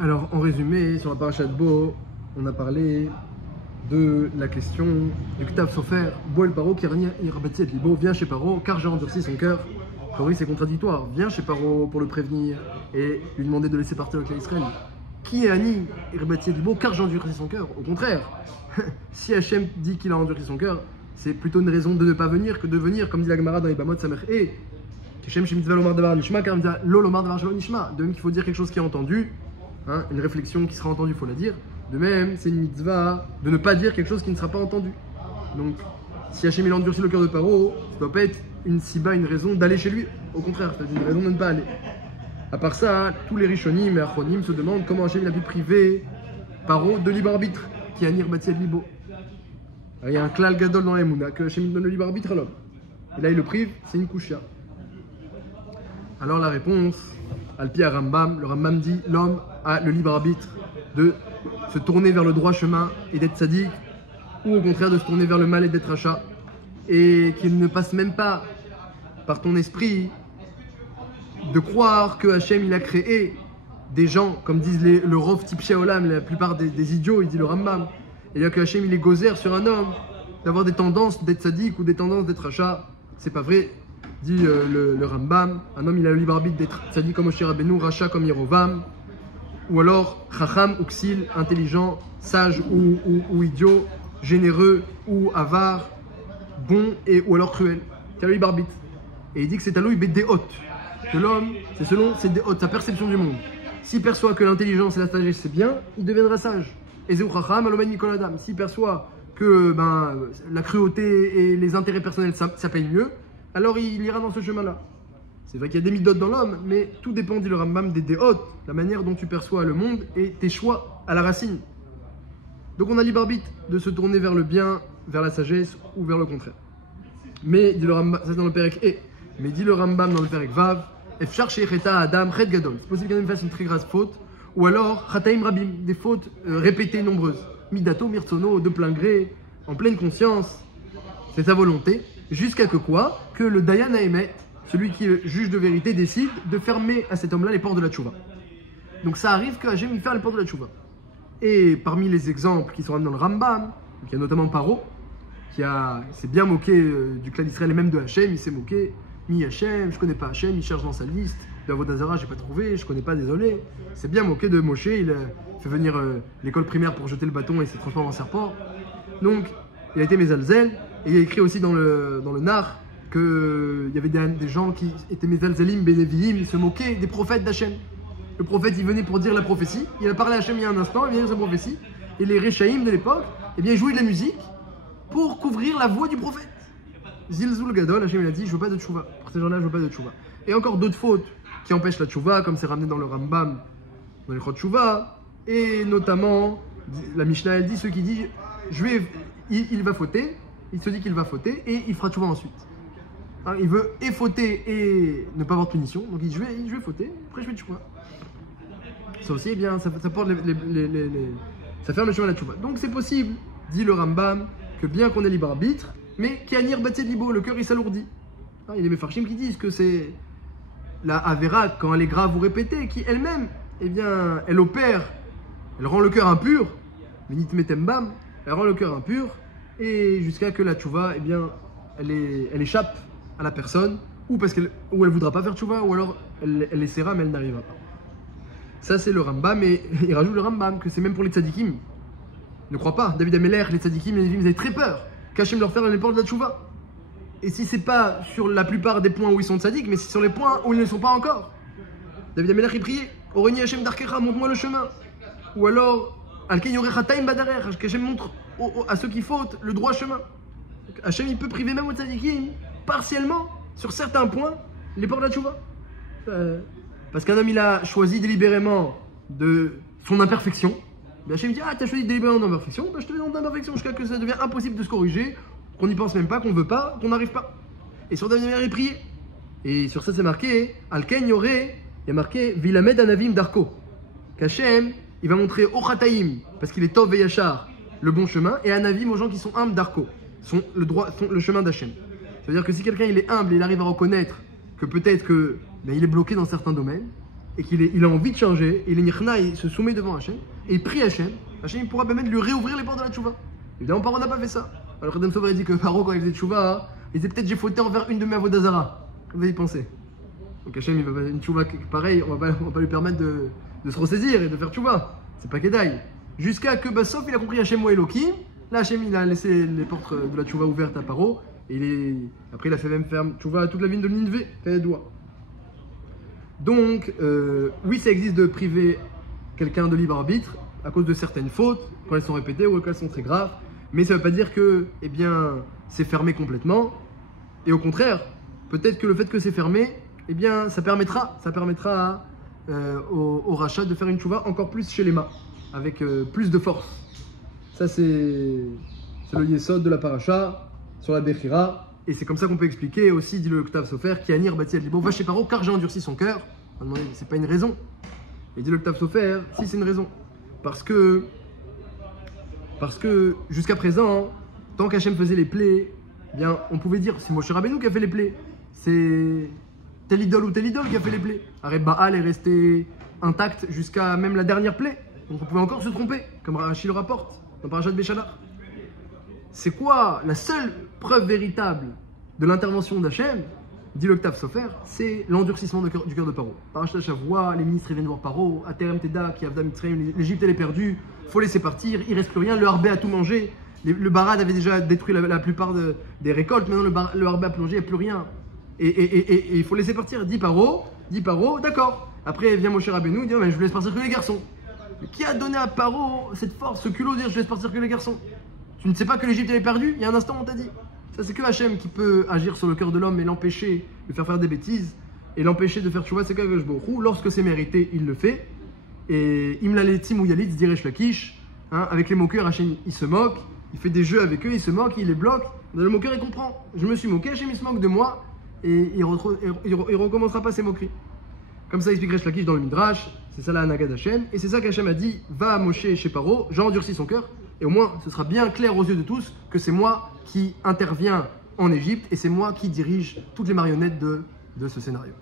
Alors, en résumé, sur la paracha de Bo, on a parlé de la question du Ktav Sofer, Boel Paro, Kirani Irabati et Libo, viens chez Paro, car j'ai endurci son cœur. Oui, c'est contradictoire. Viens chez Paro pour le prévenir et lui demander de laisser partir avec l'Israël. Qui est Ani Irabati et Libo, car j'ai endurci son cœur? Au contraire, si Hachem dit qu'il a endurci son cœur, c'est plutôt une raison de ne pas venir que de venir, comme dit la Gemara dans les Bamot Samer. Et Hachem Shemitzvah Lomar Davar Nishma, car Lo Lomar Davar Shelo Nishma. De même qu'il faut dire quelque chose qui est entendu. Une réflexion qui sera entendue, il faut la dire. De même, c'est une mitzvah de ne pas dire quelque chose qui ne sera pas entendu. Donc, si Hachem il endurcit le cœur de Paro, ça ne doit pas être une raison d'aller chez lui. Au contraire, c'est une raison de ne pas aller. À part ça, tous les Rishonim et Achronim se demandent comment Hachem il a pu priver Paro de libre arbitre, qui est Anir Batsi et Libo. Il y a un klal gadol dans l'Emouna, que Hachem donne le libre arbitre à l'homme. Et là, il le prive, c'est une kushia. Alors la réponse, Alpi à Rambam, le Rambam dit l'homme a le libre arbitre de se tourner vers le droit chemin et d'être sadique, ou au contraire de se tourner vers le mal et d'être rachat, et qu'il ne passe même pas par ton esprit de croire que Hachem il a créé des gens, comme disent le Rov Tipshé Olam, la plupart des idiots, il dit le Rambam, et là que Hachem il est gozer sur un homme, d'avoir des tendances d'être sadique ou des tendances d'être rachat, c'est pas vrai. Dit le Rambam, un homme il a le libre arbitre d'être sadique comme Moshe Rabbeinu, rachat comme Yerovam, ou alors chacham ou ksil, intelligent, sage ou idiot, généreux ou avare, bon ou alors cruel, qui a le libre arbitre. Et il dit que c'est allouï bédéot, que l'homme, c'est selon ses déot, sa perception du monde. S'il perçoit que l'intelligence et la sagesse c'est bien, il deviendra sage. Et zéou chacham alomay Nikol Adam. S'il perçoit que la cruauté et les intérêts personnels ça paye mieux, alors il ira dans ce chemin-là. C'est vrai qu'il y a des midotes dans l'homme, mais tout dépend, dit le Rambam, des déot, la manière dont tu perçois le monde et tes choix à la racine. Donc on a libre arbitre de se tourner vers le bien, vers la sagesse ou vers le contraire. Mais, dit le Rambam, ça c'est dans le Perek E, mais dit le Rambam dans le Perek Vav, Efchar Sheicheta Adam Chet Gadol. C'est possible qu'un homme fasse une très grave faute, ou alors Chataim Rabim, des fautes répétées nombreuses. Midato, Mirtsono, de plein gré, en pleine conscience, c'est sa volonté, jusqu'à que quoi? Que le Dayan Haemet, celui qui est le juge de vérité, décide de fermer à cet homme-là les portes de la tchouva. Donc ça arrive que Hachem il ferme les portes de la tchouva. Et parmi les exemples qui sont ramenés dans le Rambam, il y a notamment Paro, qui s'est bien moqué du clan d'Israël et même de Hachem, il s'est moqué, mi Hachem, je connais pas Hachem, il cherche dans sa liste, de Avodazara, j'ai pas trouvé, je connais pas, désolé. Il s'est bien moqué de Moshe, il a fait venir l'école primaire pour jeter le bâton et s'est transformé en serpent. Donc il a été Mezalzel, et il a écrit aussi dans le Nar, qu'il y avait des gens qui étaient Mezalzelim, Beneviim, ils se moquaient des prophètes d'Hachem. Le prophète, il venait pour dire la prophétie, il a parlé à Hachem il y a un instant, il vient dire sa prophétie, et les Réchaïm de l'époque, eh bien, ils jouaient de la musique pour couvrir la voix du prophète. Zilzul Gadol, Hachem il a dit, je veux pas de tchouva. Pour ces gens-là, je veux pas de tchouva. Et encore d'autres fautes qui empêchent la tchouva, comme c'est ramené dans le Rambam, dans les Chot Tchouva, et notamment, la Mishnah, elle dit, ceux qui disent, il va fauter, il se dit qu'il va fauter, et il fera tchouva ensuite. Il veut et fauter et ne pas avoir de punition. Donc il dit je vais fauter, après je vais tchouva. Ça aussi, eh bien, ça porte ça ferme le chemin à la tchouva. Donc c'est possible, dit le Rambam, que bien qu'on ait libre arbitre, mais qu'Anir Batse Libo, le cœur il s'alourdit. Il y a des Mefarshim qui disent que c'est la Avera, quand elle est grave ou répétée, qui elle-même, eh bien, elle opère, elle rend le cœur impur, Minit Metembam, elle rend le cœur impur, et jusqu'à que la tchouva, eh bien, elle échappe à la personne, ou parce qu'elle voudra pas faire tchouva, ou alors elle essaiera mais elle n'arrivera pas. Ça c'est le Rambam, mais il rajoute le Rambam que c'est même pour les tzadikim. Ne crois pas, David Ameler, les tzadikim, les Lévim, ils avaient très peur qu'Hachem leur ferme les portes de la tchouva. Et si c'est pas sur la plupart des points où ils sont tzadiks, mais c'est sur les points où ils ne sont pas encore. David Ameler il priait, Oreni Hachem Darkecha, montre-moi le chemin. Ou alors, Alken Yorechataim Badarer, qu'Hachem montre à ceux qui fautent le droit chemin. Hachem il peut priver même aux tzadikim partiellement, sur certains points, les portes de la tchouva. Parce qu'un homme, il a choisi délibérément de son imperfection. Hachem dit, t'as choisi délibérément ton imperfection, je te donne ton imperfection jusqu'à ce que ça devient impossible de se corriger, qu'on n'y pense même pas, qu'on veut pas, qu'on n'arrive pas. Et sur David Ameler, il priait. Et sur ça, c'est marqué, Alken Yoré, il y a marqué, Vilamed Anavim Darko. Qu'Hachem, il va montrer Ochataim, parce qu'il est Tov et Yachar, le bon chemin, et Anavim aux gens qui sont humbles Darko, le chemin d'Hachem. C'est-à-dire que si quelqu'un il est humble et il arrive à reconnaître que peut-être que il est bloqué dans certains domaines, et qu'il a envie de changer, et il se soumet devant Hachem, et il prie Hachem, Hachem pourra permettre de lui réouvrir les portes de la tchouva. Évidemment, Paro n'a pas fait ça. Alors Adam Sofer dit que Paro, quand il faisait tchouva, il disait peut-être j'ai fauté envers une de mes avodazara. Vous y penser. Donc Hachem, il va faire une tchouva pareil, on va pas lui permettre de se ressaisir et de faire tchouva. C'est pas Kedaï. Jusqu'à que Bassof, il a compris Hachem ou Elohim. Là, Hachem, il a laissé les portes de la tchouva ouvertes à Paro. Et après, il a fait même faire tchouva à toute la ville de Ninvé, fait les doigts. Donc, oui, ça existe de priver quelqu'un de libre arbitre à cause de certaines fautes, quand elles sont répétées ou quand elles sont très graves. Mais ça ne veut pas dire que, eh bien, c'est fermé complètement. Et au contraire, peut-être que le fait que c'est fermé, eh bien, ça permettra au rachat de faire une tchouva encore plus chez les mains, avec plus de force. Ça, c'est le yesod de la paracha sur la Bechira. Et c'est comme ça qu'on peut expliquer aussi, dit le Ktav Sofer, qui Anir Bati Adlibo, va chez Paro car j'ai endurci son cœur. C'est pas une raison. Et dit le Ktav Sofer, si c'est une raison. Parce que jusqu'à présent, tant qu'Hachem faisait les plaies, eh bien, on pouvait dire, c'est Moshe Rabbeinu qui a fait les plaies. C'est tel idole ou tel idole qui a fait les plaies. Arrête, Baal est resté intact jusqu'à même la dernière plaie. Donc on pouvait encore se tromper, comme Rashi le rapporte dans Parashat Béchalar. C'est quoi la seule preuve véritable de l'intervention d'Hachem, dit le Ktav Sofer, c'est l'endurcissement du cœur de Paro. Parashat Shavua, les ministres viennent voir Paro, Aterem Teda, qui Avda Mitzrayim, l'Égypte elle est perdue, il faut laisser partir, il ne reste plus rien, le Harbé a tout mangé, le Barad avait déjà détruit la plupart des récoltes, maintenant le Harbé a plongé, il n'y a plus rien. Et il faut laisser partir, dit Paro, d'accord. Après vient Moshe Rabbeinu, il dit mais je vous laisse partir que les garçons. Mais qui a donné à Paro cette force, ce culot de dire je laisse partir que les garçons? Tu ne sais pas que l'Égypte est perdue? Il y a un instant on t'a dit. Ça c'est que Hachem qui peut agir sur le cœur de l'homme et l'empêcher de faire des bêtises et l'empêcher de faire tchouva, c'est qu'Akadosh Baruch Hu, lorsque c'est mérité, il le fait. Et Imla Letzim ou Yalitz dirait Lakish, avec les moqueurs, Hachem il se moque, il fait des jeux avec eux, il se moque, il les bloque. Le moqueur il comprend. Je me suis moqué, Hachem il se moque de moi et il recommencera pas ses moqueries. Comme ça explique Resh Lakish dans le Midrash, c'est ça la Hanaga d'Hachem, et c'est ça qu'Hachem a dit, va à Moshe chez Paro, j'endurcis son cœur, et au moins ce sera bien clair aux yeux de tous que c'est moi qui interviens en Égypte et c'est moi qui dirige toutes les marionnettes de ce scénario.